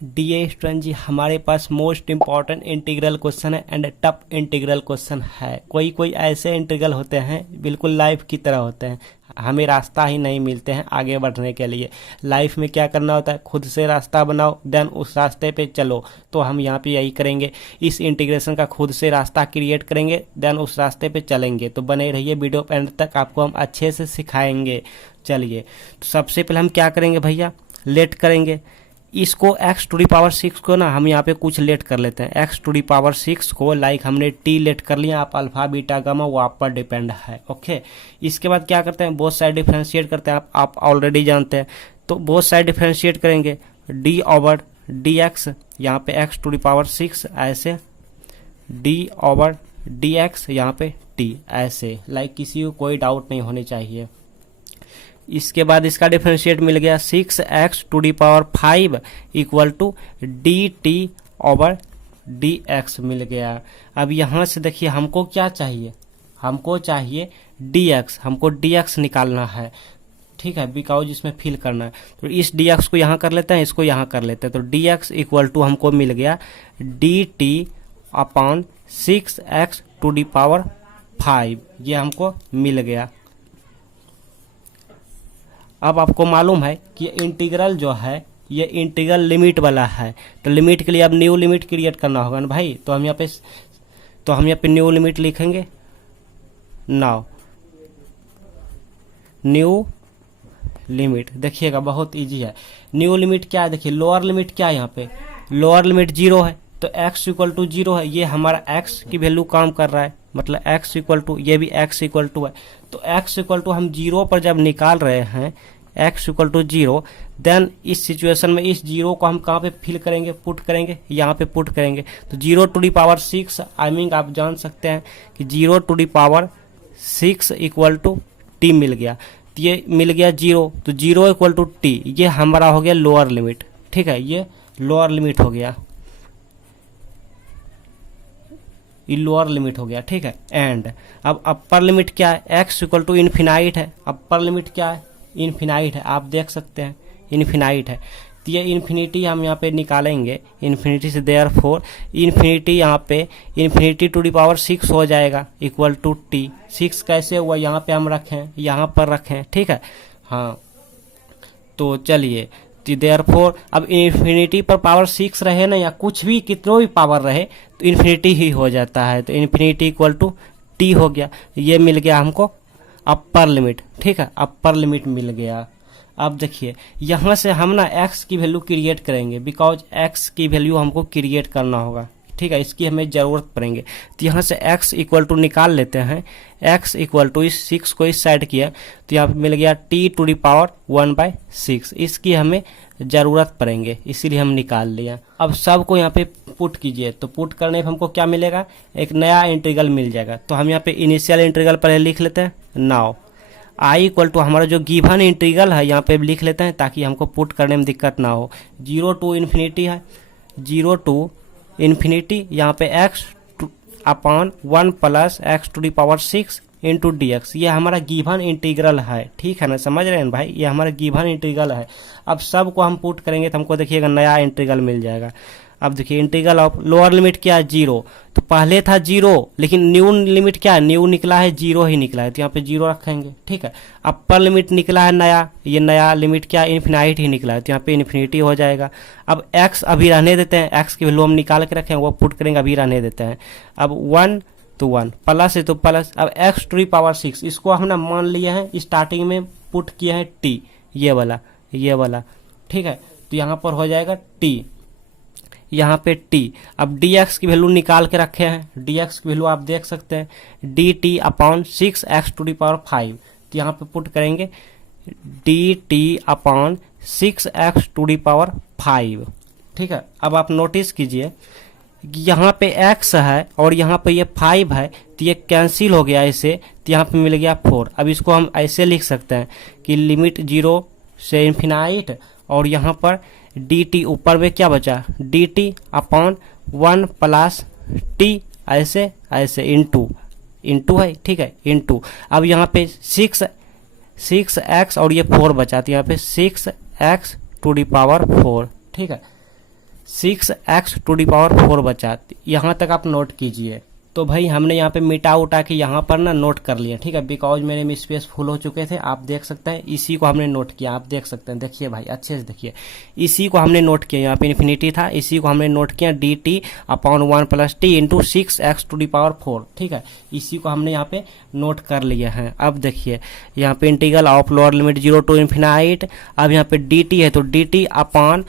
DA student जी, हमारे पास most important integral question है and tough integral question है। कोई कोई ऐसे इंटीग्रल होते हैं बिल्कुल लाइफ की तरह होते हैं, हमें रास्ता ही नहीं मिलते हैं आगे बढ़ने के लिए। लाइफ में क्या करना होता है, खुद से रास्ता बनाओ देन उस रास्ते पे चलो। तो हम यहाँ पे यही करेंगे, इस इंटीग्रेशन का खुद से रास्ता क्रिएट करेंगे देन उस रास्ते पे चलेंगे। तो बने रहिए वीडियो एंड तक, आपको हम अच्छे से सिखाएंगे। चलिए, तो सबसे पहले हम क्या करेंगे भैया, लेट करेंगे। इसको x टू दी पावर 6 को ना हम यहाँ पे कुछ लेट कर लेते हैं। x टू दी पावर 6 को लाइक हमने t लेट कर लिया, आप अल्फा बीटा गामा वो आप पर डिपेंड है। ओके, इसके बाद क्या करते हैं, बोथ साइड डिफरेंशिएट करते हैं। आप ऑलरेडी जानते हैं, तो बोथ साइड डिफरेंशिएट करेंगे। d ओवर dx, यहाँ पे x टू दी पावर 6 ऐसे, d ओवर dx यहाँ पे t ऐसे। लाइक किसी को कोई डाउट नहीं होनी चाहिए। इसके बाद इसका डिफरेंशिएट मिल गया 6x to the power 5 equal to dt over dx मिल गया। अब यहाँ से देखिए हमको क्या चाहिए, हमको चाहिए dx, हमको dx निकालना है। ठीक है, बिकॉज इसमें फिल करना है। तो इस dx को यहाँ कर लेते हैं, इसको यहाँ कर लेते हैं। तो dx इक्वल टू हमको मिल गया dt upon 6x to the power 5, ये हमको मिल गया। अब आपको मालूम है कि इंटीग्रल जो है ये इंटीग्रल लिमिट वाला है, तो लिमिट के लिए अब न्यू लिमिट क्रिएट करना होगा ना भाई। तो हम यहाँ पे न्यू लिमिट लिखेंगे। नाउ न्यू लिमिट देखिएगा बहुत इजी है। न्यू लिमिट क्या है, देखिए लोअर लिमिट क्या है, यहाँ पे लोअर लिमिट 0 है, तो x इक्वल टू 0 है। ये हमारा x की वैल्यू काम कर रहा है, मतलब x इक्वल टू, ये भी x इक्वल टू है। तो x इक्वल टू हम 0 पर जब निकाल रहे हैं, x इक्वल टू 0, देन इस सिचुएशन में इस 0 को हम कहाँ पे फिल करेंगे, पुट करेंगे, यहाँ पे पुट करेंगे। तो 0 to the power 6 I mean आप जान सकते हैं कि 0 to the power 6 equal to t मिल गया। तो ये मिल गया 0, तो 0 इक्वल टू t, ये हमारा हो गया लोअर लिमिट। ठीक है, ये लोअर लिमिट हो गया, ये लोअर लिमिट हो गया। ठीक है, एंड अब अपर लिमिट क्या है, x इक्वल टू इन्फिनाइट है। अपर लिमिट क्या है, इन्फिनाइट है, आप देख सकते हैं इन्फिनाइट है। तो ये इन्फिनिटी हम यहाँ पे निकालेंगे, इन्फिनिटी से देयरफॉर इन्फिनिटी यहाँ पे इन्फिनिटी टू दी पावर 6 हो जाएगा इक्वल टू t। 6 कैसे हुआ, यहाँ पे हम रखें, यहाँ पर रखें। ठीक है, हाँ, तो चलिए, देयरफॉर अब इन्फिनिटी पर पावर 6 रहे ना, या कुछ भी कितनों भी पावर रहे तो इन्फिनिटी ही हो जाता है। तो इन्फिनिटी इक्वल टू t हो गया, ये मिल गया हमको अपर लिमिट। ठीक है, अपर लिमिट मिल गया। अब देखिए यहाँ से हम ना x की वैल्यू क्रिएट करेंगे, बिकॉज x की वैल्यू हमको क्रिएट करना होगा। ठीक है, इसकी हमें ज़रूरत पड़ेंगे। तो यहाँ से x इक्वल टू निकाल लेते हैं। x इक्वल टू इस 6 को इस साइड किया तो यहाँ पे मिल गया t टू दी पावर 1/6, इसकी हमें ज़रूरत पड़ेंगे, इसीलिए हम निकाल लिया। अब सबको यहाँ पे पुट कीजिए, तो पुट करने पर हमको क्या मिलेगा, एक नया इंटीग्रल मिल जाएगा। तो हम यहाँ पे इनिशियल इंटीग्रल पहले लिख लेते हैं। नाउ i इक्वल टू हमारा जो गिवन इंटीग्रल है यहाँ पे लिख लेते हैं, ताकि हमको पुट करने में दिक्कत ना हो। 0 टू इन्फिनिटी है, 0 टू इन्फिनिटी, यहाँ पे x upon 1 plus x to the power 6 into dx, ये हमारा गिवन इंटीग्रल है। ठीक है ना, समझ रहे हैं भाई, ये हमारा गिवन इंटीग्रल है। अब सबको हम पुट करेंगे तो हमको देखिएगा नया इंटीग्रल मिल जाएगा। अब देखिए इंटीग्रल ऑफ लोअर लिमिट क्या है, 0, तो पहले था 0, लेकिन न्यू लिमिट क्या है, न्यू निकला है, 0 ही निकला है, तो यहाँ पे 0 रखेंगे। ठीक है, अपर लिमिट निकला है नया, ये नया लिमिट क्या है, इन्फिनाइट ही निकला है, तो यहाँ पे इन्फिनिटी हो जाएगा। अब x अभी रहने देते हैं, x की वैल्यू हम निकाल के रखें, वो पुट करेंगे, अभी रहने देते हैं। अब 1 तो 1 प्लस है तो प्लस। अब x टू दी पावर 6, इसको हम ना मान लिए हैं, स्टार्टिंग में पुट किए हैं t, ये वाला। ठीक है, तो यहाँ पर हो जाएगा t, यहाँ पे t। अब dx की वैल्यू निकाल के रखे हैं, dx की वैल्यू आप देख सकते हैं dt upon 6x to the power 5, तो यहाँ पे पुट करेंगे dt upon 6x to the power 5। ठीक है, अब आप नोटिस कीजिए यहाँ पे x है और यहाँ पे ये 5 है, तो ये कैंसिल हो गया इसे, तो यहाँ पे मिल गया 4। अब इसको हम ऐसे लिख सकते हैं कि लिमिट 0 से इन्फिनाइट, और यहाँ पर dt ऊपर में क्या बचा, dt अपॉन 1 प्लस t ऐसे इंटू है। ठीक है, इंटू। अब यहाँ पे 6x और ये 4 बचा, तो यहाँ पे 6x टू दी पावर 4। ठीक है, 6x⁴ बचा। यहाँ तक आप नोट कीजिए। तो भाई हमने यहाँ पे मिटा उटा के यहाँ पर ना नोट कर लिया, ठीक है, बिकॉज मेरे में स्पेस फुल हो चुके थे। आप देख सकते हैं इसी को हमने नोट किया, आप देख सकते हैं, देखिए भाई अच्छे से देखिए, इसी को हमने नोट किया, यहाँ पे इन्फिनिटी था, इसी को हमने नोट किया dt/1 + t इंटू 6x⁴, ठीक है, इसी को हमने यहाँ पे नोट कर लिया है। अब देखिए यहाँ पे integral of lower limit 0 to infinite, अब यहाँ पे dt है तो dt/1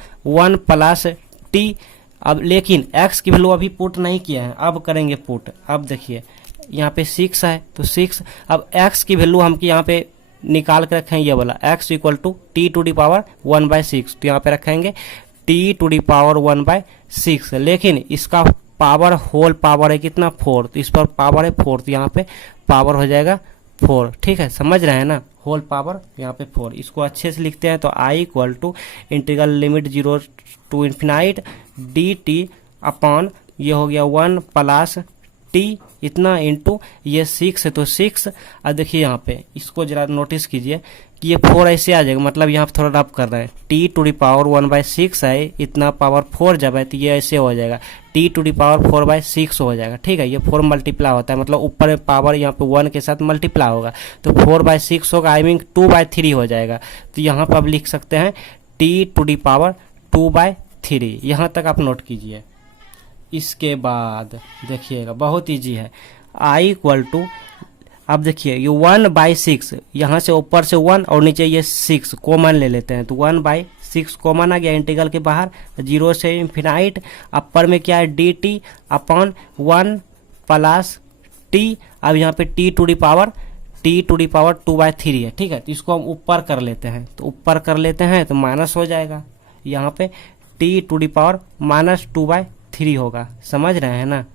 + t। अब लेकिन x की वैल्यू अभी पुट नहीं किया है, अब करेंगे पुट। अब देखिए यहाँ पे 6 है तो 6, अब x की वैल्यू हम यहाँ पे निकाल के रखें, ये वाला x = t⁴1/6, तो यहाँ पे रखेंगे t⁴1/6, लेकिन इसका पावर होल पावर है कितना 4, तो इस पर पावर है 4, तो यहाँ पे पावर हो जाएगा 4, ठीक है, समझ रहे हैं ना, होल पावर यहाँ पे 4। इसको अच्छे से लिखते हैं तो i = integral limit 0 to infinite dt upon ये हो गया 1 + t इतना इंटू ये 6 है तो 6। अब देखिए यहाँ पे इसको जरा नोटिस कीजिए कि ये 4 ऐसे आ जाएगा, मतलब यहाँ पे थोड़ा रब कर रहे हैं, t⁴1/6 है, इतना पावर 4 जब है तो ये ऐसे हो जाएगा t⁴4/6 हो जाएगा, ठीक है, ये 4 मल्टीप्लाई होता है, मतलब ऊपर में पावर यहाँ पे 1 के साथ मल्टीप्लाई होगा तो 4/6 होगा, आई मीन 2/3 हो जाएगा। तो यहाँ पर आप लिख सकते हैं t⁴2/3, यहाँ तक आप नोट कीजिए। इसके बाद देखिएगा बहुत इजी है, i = अब देखिए ये 1/6, यहाँ से ऊपर से 1 और नीचे ये 6 कॉमन ले लेते हैं तो 1/6 कॉमन आ गया इंटीग्रल के बाहर, 0 से इन्फिनाइट, अपर में क्या है dt/1 + t। अब यहाँ पे t⁴2/3 है, ठीक है, तो इसको हम ऊपर कर लेते हैं, तो ऊपर कर लेते हैं तो माइनस हो जाएगा, यहाँ पे t⁻−2/3 होगा, समझ रहे हैं ना,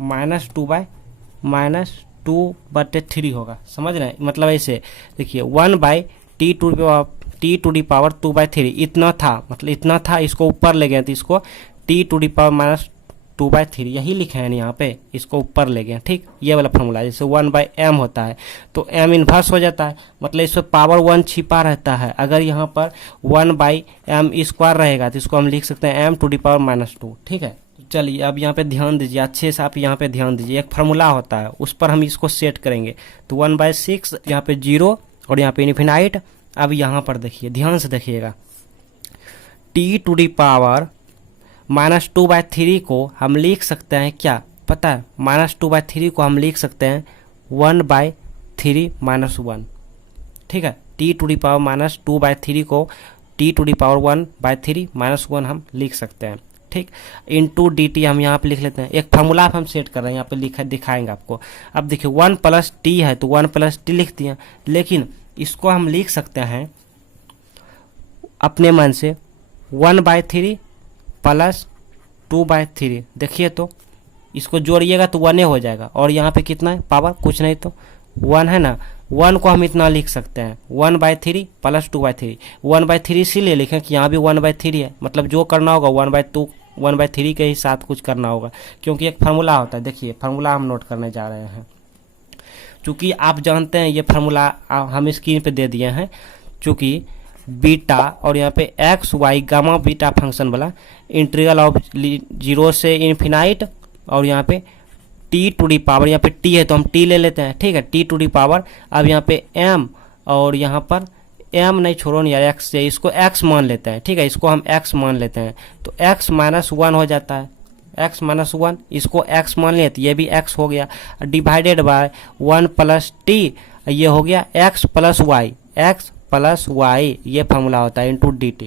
-2/3 होगा, समझ रहे हैं, मतलब ऐसे देखिए 1/t⁴2/3 इतना था, मतलब इतना था, इसको ऊपर ले गए तो इसको t⁻−2/3 यही लिखे हैं यहाँ पे, इसको ऊपर ले गए, ठीक, ये वाला फॉर्मूला, जैसे 1/m होता है तो m इन्वर्स हो जाता है, मतलब इसमें पावर 1 छिपा रहता है। अगर यहाँ पर 1/m² रहेगा तो इसको हम लिख सकते हैं m⁻², ठीक है। चलिए अब यहाँ पे ध्यान दीजिए, अच्छे से आप यहाँ पे ध्यान दीजिए, एक फार्मूला होता है उस पर हम इसको सेट करेंगे, तो 1/6 यहाँ पे 0 और यहाँ पे इन्फिनाइट। अब यहाँ पर देखिए, ध्यान से देखिएगा, t⁻−2/3 को हम लिख सकते हैं क्या पता है, -2/3 को हम लिख सकते हैं 1/3 - 1, ठीक है, t⁻−2/3 को t⁻1/3 - 1 हम लिख सकते हैं, ठीक, इंटू dt हम यहाँ पे लिख लेते हैं, एक फार्मूला हम सेट कर रहे हैं, यहाँ पे लिखा दिखाएंगे आपको। अब देखिए 1 + t है तो 1 + t लिख दिया, लेकिन इसको हम लिख सकते हैं अपने मन से 1/3 + 2/3, देखिए तो इसको जोड़िएगा तो 1 हो जाएगा, और यहाँ पे कितना है पावर, कुछ नहीं तो 1 है ना, 1 को हम इतना लिख सकते हैं 1/3 + 2/3, 1/3 इसीलिए लिखें कि यहाँ भी 1/3 है, मतलब जो करना होगा 1/3 के ही साथ कुछ करना होगा, क्योंकि एक फार्मूला होता है। देखिए फार्मूला हम नोट करने जा रहे हैं, चूँकि आप जानते हैं ये फार्मूला हम स्क्रीन पे दे दिए हैं, चूँकि बीटा और यहाँ पे x y gamma beta function वाला इंटीग्रल ऑफ 0 से इन्फिनाइट, और यहाँ पे t⁴, यहाँ पे t है तो हम t ले लेते हैं, ठीक है, t⁴, अब यहाँ पे m और यहाँ पर m नहीं छोड़ो नहीं यार, x से इसको x मान लेते हैं, ठीक है, इसको हम x मान लेते हैं तो x - 1 हो जाता है, x - 1, इसको x मान लिया तो ये भी x हो गया, डिवाइडेड बाय 1 + t, ये हो गया x + y, ये फार्मूला होता है इंटू dt,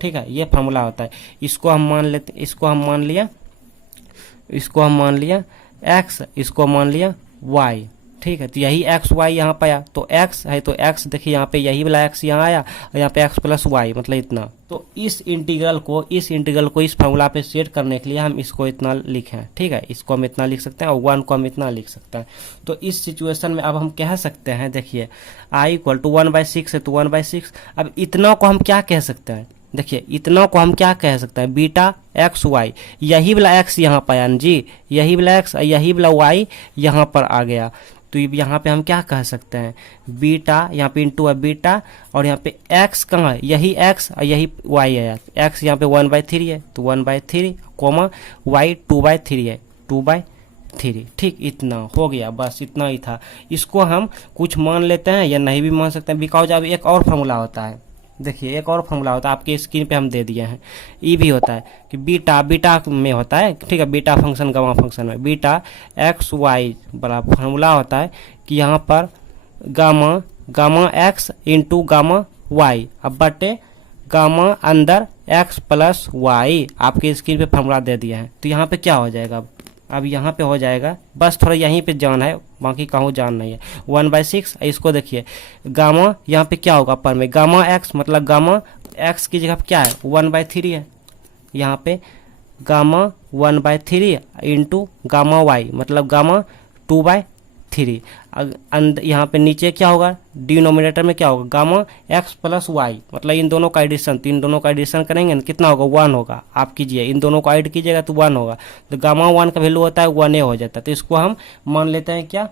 ठीक है, ये फार्मूला होता है। इसको हम मान लेते, इसको हम मान लिया x, इसको मान लिया y, ठीक है, तो यही x y यहाँ पे आया, तो x है तो x, देखिए यहाँ पे यही वाला x यहाँ आया, और यहाँ पे x + y, मतलब इतना। तो इस इंटीग्रल को इस फार्मूला पे सेट करने के लिए हम इसको इतना लिखें, ठीक है, इसको हम इतना लिख सकते हैं और 1 को हम इतना लिख सकते हैं। तो इस सिचुएशन में अब हम कह सकते हैं, देखिए i = 1/6 है तो 1/6, अब इतना को हम क्या कह सकते हैं, देखिए इतना को हम क्या कह सकते हैं, बीटा एक्स वाई, यही वाला x यहाँ पर आया जी, यही वाला x यही वाला y यहाँ पर आ गया, तो तो यहाँ पे हम क्या कह सकते हैं, बीटा यहाँ पे इंटू है बीटा, और यहाँ पे एक्स कहाँ है, यही एक्स और यही वाई है। एक्स यहाँ पे 1/3 है तो 1/3 कोमा वाई 2/3 है 2/3। ठीक, इतना हो गया, बस इतना ही था। इसको हम कुछ मान लेते हैं या नहीं भी मान सकते हैं, बिकॉज अब एक और फॉर्मूला होता है। देखिए एक और फॉर्मूला होता है, आपके स्क्रीन पे हम दे दिए हैं। ये भी होता है कि बीटा में होता है, ठीक है, बीटा फंक्शन गामा फंक्शन में बीटा एक्स वाई बड़ा फॉर्मूला होता है कि यहाँ पर gamma x into gamma y अब बटे गामा अंदर एक्स प्लस वाई, आपके स्क्रीन पे फॉर्मूला दे दिया है। तो यहाँ पे क्या हो जाएगा, अब यहाँ पे हो जाएगा, बस थोड़ा यहीं पे जान है, बाकी कहूँ जान नहीं है। 1/6 इसको देखिए, गामा यहाँ पे क्या होगा अपर में, गामा एक्स मतलब गामा एक्स की जगह पे क्या है 1/3 है, यहाँ पे गामा 1/3 इंटू गामा वाई मतलब गामा 2/3। यहाँ पे नीचे क्या होगा, डिनोमिनेटर में क्या होगा, गामा एक्स प्लस वाई मतलब इन दोनों का एडिशन, तो इन दोनों का एडिशन करेंगे ना, कितना होगा 1 होगा। आप कीजिए, इन दोनों को ऐड कीजिएगा तो 1 होगा। तो गामा 1 का वैल्यू होता है 1a हो जाता है, तो इसको हम मान लेते हैं क्या,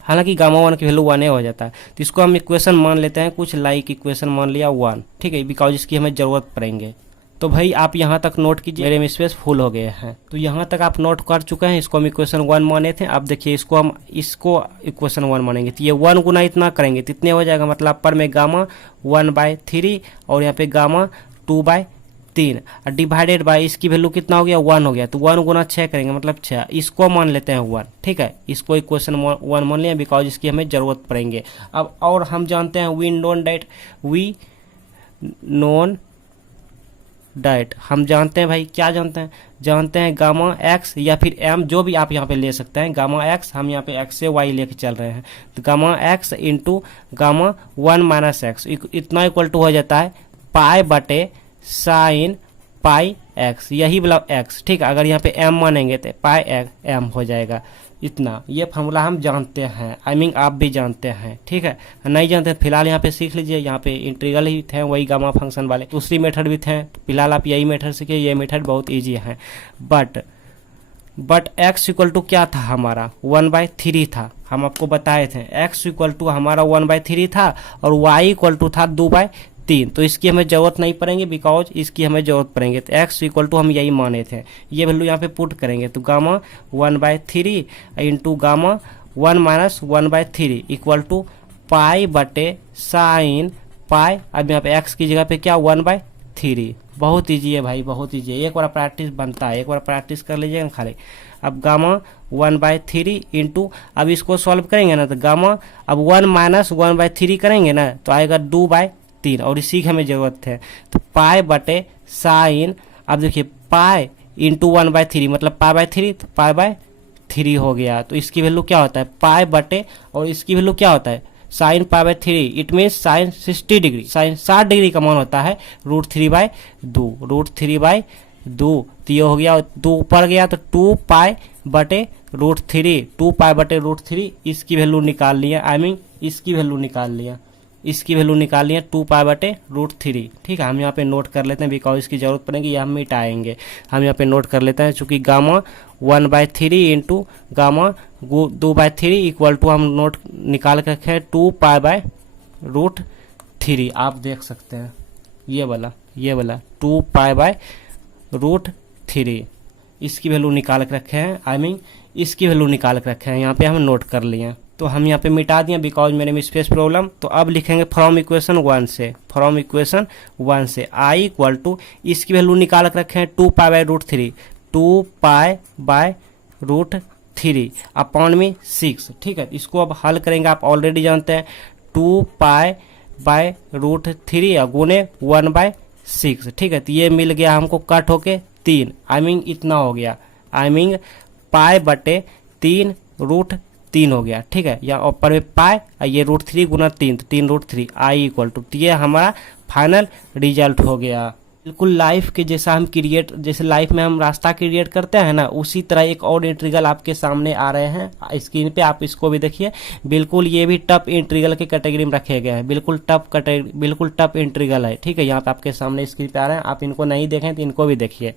हालांकि गामा 1 की वैल्यू 1a हो जाता है, तो इसको हम इक्वेशन मान लेते हैं, कुछ लाइक इक्वेशन मान लिया 1, ठीक है, बिकॉज इसकी हमें ज़रूरत पड़ेंगे। तो भाई आप यहाँ तक नोट कीजिए, मेरे में स्पेस फुल हो गए हैं। तो यहाँ तक आप नोट कर चुके हैं, इसको हम इक्वेशन 1 माने थे। अब देखिए इसको इक्वेशन 1 मानेंगे, तो ये 1 गुना इतना करेंगे तो इतने हो जाएगा, मतलब पर में गामा 1/3 और यहाँ पे गामा 2/3 और डिवाइडेड बाय इसकी वैल्यू कितना हो गया 1 हो गया, तो 1 गुना 6 करेंगे मतलब 6, इसको मान लेते हैं 1, ठीक है, इसको इक्वेशन 1 मान लिया बिकॉज इसकी हमें जरूरत पड़ेंगे। अब और हम जानते हैं वी नोन डाइट, हम जानते हैं भाई, क्या जानते हैं गामा एक्स या फिर एम, जो भी आप यहाँ पे ले सकते हैं। गामा एक्स हम यहाँ पे एक्स से वाई लेके चल रहे हैं, तो gamma x into gamma 1 - x इतना इक्वल टू हो जाता है पाई बटे साइन पाई एक्स, यही वाला एक्स, ठीक है। अगर यहाँ पे एम मानेंगे तो पाई एम हो जाएगा इतना। ये फार्मूला हम जानते हैं, आई मीन आप भी जानते हैं, ठीक है। नहीं जानते फिलहाल यहाँ पे सीख लीजिए, यहाँ पे इंटीग्रल ही थे वही गामा फंक्शन वाले, दूसरी मेथड भी थे, फिलहाल आप यही मेथड सीखिए, ये मेथड बहुत ईजी है। बट एक्स इक्वल टू क्या था हमारा 1/3 था, हम आपको बताए थे एक्स इक्वल टू हमारा 1/3 था और वाई इक्वल टू था 2/3, तो इसकी हमें जरूरत नहीं पड़ेंगे बिकॉज इसकी हमें जरूरत पड़ेंगे। तो एक्स इक्वल टू हम यही माने थे, ये वैल्यू यहाँ पे पुट करेंगे, तो gamma 1/3 into gamma 1 - 1/3 equal to pi बटे साइन पाई, अब यहाँ पे एक्स की जगह पे क्या 1/3। बहुत ईजी है भाई, बहुत ईजी है, एक बार प्रैक्टिस बनता है, एक बार प्रैक्टिस कर लीजिएगा ना खाली। अब गामा 1/3 इंटू, अब इसको सॉल्व करेंगे ना तो गामा अब 1 - 1/3 करेंगे ना तो आएगा 2/3, और इसी की हमें जरूरत है, तो पाई बटे साइन, अब देखिए पाई इंटू 1/3 मतलब पाई/3, तो पाई/3 हो गया। तो इसकी वैल्यू क्या होता है पाई बटे, और इसकी वैल्यू क्या होता है साइन पाई/3, it mean sine 60 degree, sine 60 degree का मान होता है √3/2, √3/2, तो ये हो गया 2 ऊपर गया तो 2 पाई बटे √3, 2 पाई बटे √3, इसकी वैल्यू निकाल लिया, आई मीन इसकी वैल्यू निकाल लिया, 2 पाई बटे √3, ठीक है। हम यहाँ पे नोट कर लेते हैं बिकॉज इसकी जरूरत पड़ेगी, ये हम मिटाएंगे, हम यहाँ पे नोट कर लेते हैं, चूंकि gamma 1/3 into gamma 2/3 equal to हम नोट निकाल के रखे 2 पाई √3, आप देख सकते हैं ये वाला 2 पाई √3, इसकी वैल्यू निकाल के रखे हैं, आई मीन इसकी वैल्यू निकाल के रखे हैं, यहाँ पे हम नोट कर लिए। तो हम यहाँ पे मिटा दिए बिकॉज मेरे में स्पेस प्रॉब्लम। तो अब लिखेंगे फ्रॉम इक्वेशन 1 से आई इक्वल टू, इसकी वैल्यू निकाल के रखे हैं 2 पाई √3, 2 पाई √3 अपॉन में 6, ठीक है। इसको अब हल करेंगे, आप ऑलरेडी जानते हैं 2 पाई √3 गुने 1/6, ठीक है। तो ये मिल गया हमको कट होके 3, आई मीन इतना हो गया, आई मीन पाई बटे 3 √3 हो गया, ठीक है। या ऊपर में पाई, ये √3 गुना 3, तो 3 √3 आई इक्वल टू, ये हमारा फाइनल रिजल्ट हो गया। बिल्कुल लाइफ के जैसा हम जैसे लाइफ में हम रास्ता क्रिएट करते हैं ना, उसी तरह एक और इंटीग्रल आपके सामने आ रहे हैं स्क्रीन पे, आप इसको भी देखिए। बिल्कुल ये भी टफ इंटीग्रल के कैटेगरी में रखे गए हैं, बिल्कुल टफ इंटीग्रल है, ठीक है। यहाँ पे आपके सामने स्क्रीन पे आ रहे हैं, आप इनको नहीं देखें तो इनको भी देखिए।